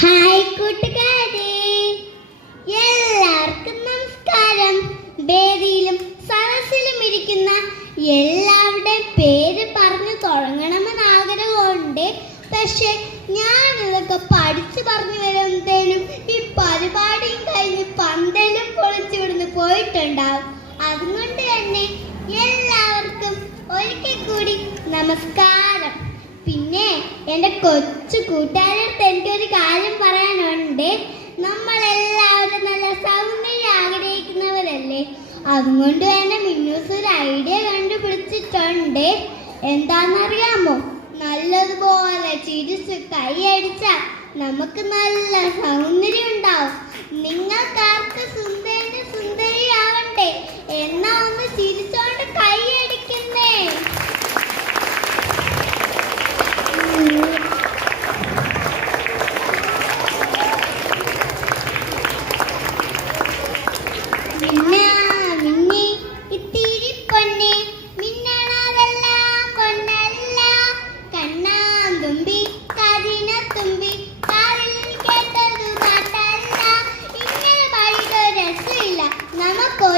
Hi കൂട്ടുകാരെ, എല്ലാവർക്കും നമസ്കാരം. വേദിയിലും സദസ്സിലും ഇരിക്കുന്ന എല്ലാവരുടെയും പേര് പറഞ്ഞു തുടങ്ങണമെന്ന് ആഗ്രഹമുണ്ട്. പക്ഷെ ഞാൻ ഇതൊക്കെ പഠിച്ചു പറഞ്ഞു വരുമ്പോഴത്തേനും ഈ പരിപാടിയും കഴിഞ്ഞ് പന്തലും പൊളിച്ചിവിടുന്ന് പോയിട്ടുണ്ടാവും. അതുകൊണ്ട് തന്നെ എല്ലാവർക്കും ഒരിക്കൽ കൂടി നമസ്കാരം. പിന്നെ എൻ്റെ കൊച്ചു കൂട്ടുകാരടുത്ത് എനിക്കൊരു കാര്യം പറയാനുണ്ട്. നമ്മളെല്ലാവരും നല്ല സൗന്ദര്യം ആഗ്രഹിക്കുന്നവരല്ലേ. അതുകൊണ്ട് തന്നെ മിന്നൂസ് ഒരു ഐഡിയ കണ്ടുപിടിച്ചിട്ടുണ്ട്. എന്താണെന്നറിയാമോ? നല്ലതുപോലെ ചിരിച്ച് കൈയടിച്ചാൽ നമുക്ക് നല്ല സൗന്ദര്യം ഉണ്ടാവും. നിങ്ങൾക്കാർക്ക് സുന്ദരന് സുന്ദരിയാവണ്ടേ? എന്നാ ഒന്ന് ചിരിച്ചോണ്ട് കൈയടിക്കുന്നേ.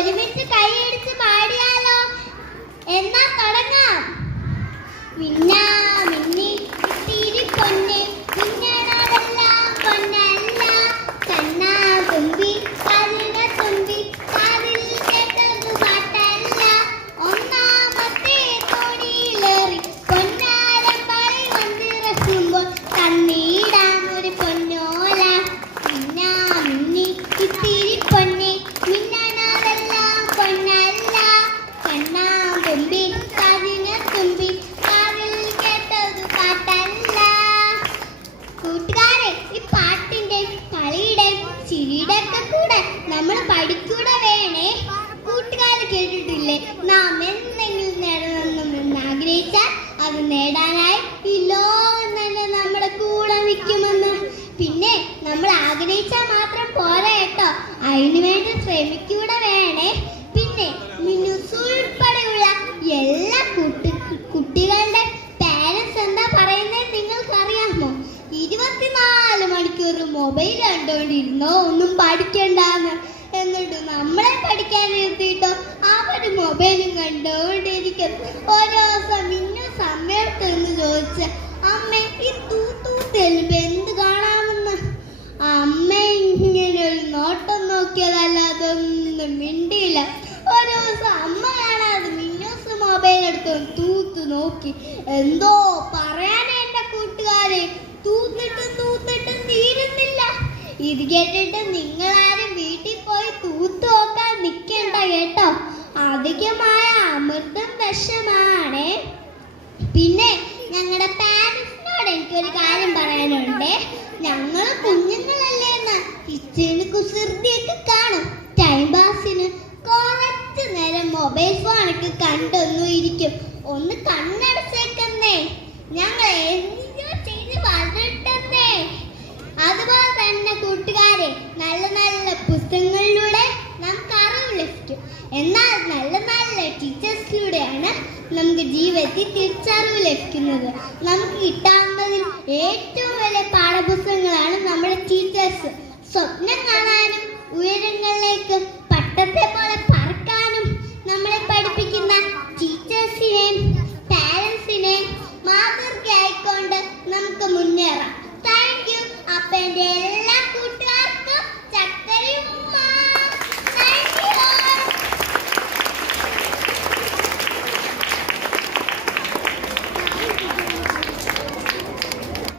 ഒരുമിച്ച് കൈയടിച്ച് പാടിയാലോ? എന്നാ തുടങ്ങാം. മിന്നാ മിന്നി ഇത്തിരി പൊന്നെ, മിന്നണതെല്ലാം പൊന്നല്ല. കണ്ണാ തുമ്പി കരുണ തുമ്പി കാതിൽ കേട്ടതു പാട്ടല്ല. ഒന്നാമത്തെ കോടിയിലേറി പൊന്നാരം പറയി വന്നിറക്കുമ്പോൾ കണ്ണീടാം ഒരു പൊന്നോല. മിന്നാ മിന്നി ഇത്തിരി പൊന്നെ, നമ്മൾ പഠിക്കൂടെ വേണേ. കൂട്ടുകാർ കേട്ടിട്ടില്ലേ, നാം എന്തെങ്കിലും നേടണമെന്ന് ആഗ്രഹിച്ചാൽ അത് നേടാനായി ഈ ലോകം തന്നെ നമ്മുടെ കൂടെ നിൽക്കുമെന്ന്. പിന്നെ നമ്മൾ ആഗ്രഹിച്ചാൽ മാത്രം പോരാ കേട്ടോ, അതിനു വേണ്ടി ശ്രമിക്കൂടെ വേണേ. പിന്നെ മിന്നൂസ് ഉൾപ്പെടെയുള്ള എല്ലാ കുട്ടികളുടെ പാരൻസ് എന്താ പറയുന്നത് നിങ്ങൾക്കറിയാമോ? 24 മണിക്കൂർ മൊബൈൽ കണ്ടോണ്ടിരുന്നോ, ഒന്നും പഠിക്കണ്ടെന്ന്. എന്നിട്ട് നമ്മളെ പഠിക്കാൻ ഇരുത്തിട്ടോ അവര് മൊബൈലും കണ്ടോണ്ടിരിക്കും. ഓരോ ദിവസം ഇന്ന സമയത്ത് എന്ന് ചോദിച്ച അമ്മ ഈ തൂത്തൂത്തെലുമ്പ് എന്ത് കാണാമെന്ന്. അമ്മ ഇങ്ങനെ ഒരു നോട്ടം നോക്കിയതല്ലാതെ ഒന്നും മിണ്ടിയില്ല. ഓരോ ദിവസം അമ്മ കാണാതെ മിന്നൂസ് മൊബൈൽ എടുത്ത് തൂത്ത് നോക്കി. എന്തോ പറയാനേ എൻ്റെ കൂട്ടുകാരെ, തൂത്തിട്ടും തീരുന്നില്ല. ഇത് കേട്ടിട്ട് നിങ്ങളാരും വീട്ടിൽ പോയി തൂത്ത് നോക്കാൻ നിൽക്കണ്ട കേട്ടോ. അധികമായ അമൃതം വിഷമാണ്. പിന്നെ ഞങ്ങളുടെ പാരൻസിനോട് എനിക്കൊരു കാര്യം പറയാനുണ്ട്. ഞങ്ങൾ കുഞ്ഞുങ്ങളല്ലേ എന്ന് കിച്ചന് കുസൃതിയൊക്കെ കാണും. ടൈം പാസിന് കുറച്ചു നേരം മൊബൈൽ ഫോണൊക്കെ കണ്ടൊന്നും ഇരിക്കും. ഒന്ന് കണ്ണടച്ചേക്കുന്നേ. ഞങ്ങൾ അതുപോലെ തന്നെ കൂട്ടുകാരെ, നല്ല നല്ല പുസ്തകങ്ങളിലൂടെ നമുക്ക് അറിവ് ലഭിക്കും. എന്നാൽ നല്ല നല്ല ടീച്ചേഴ്സിലൂടെയാണ് നമുക്ക് ജീവിതത്തിൽ തിരിച്ചറിവ് ലഭിക്കുന്നത്. നമുക്ക്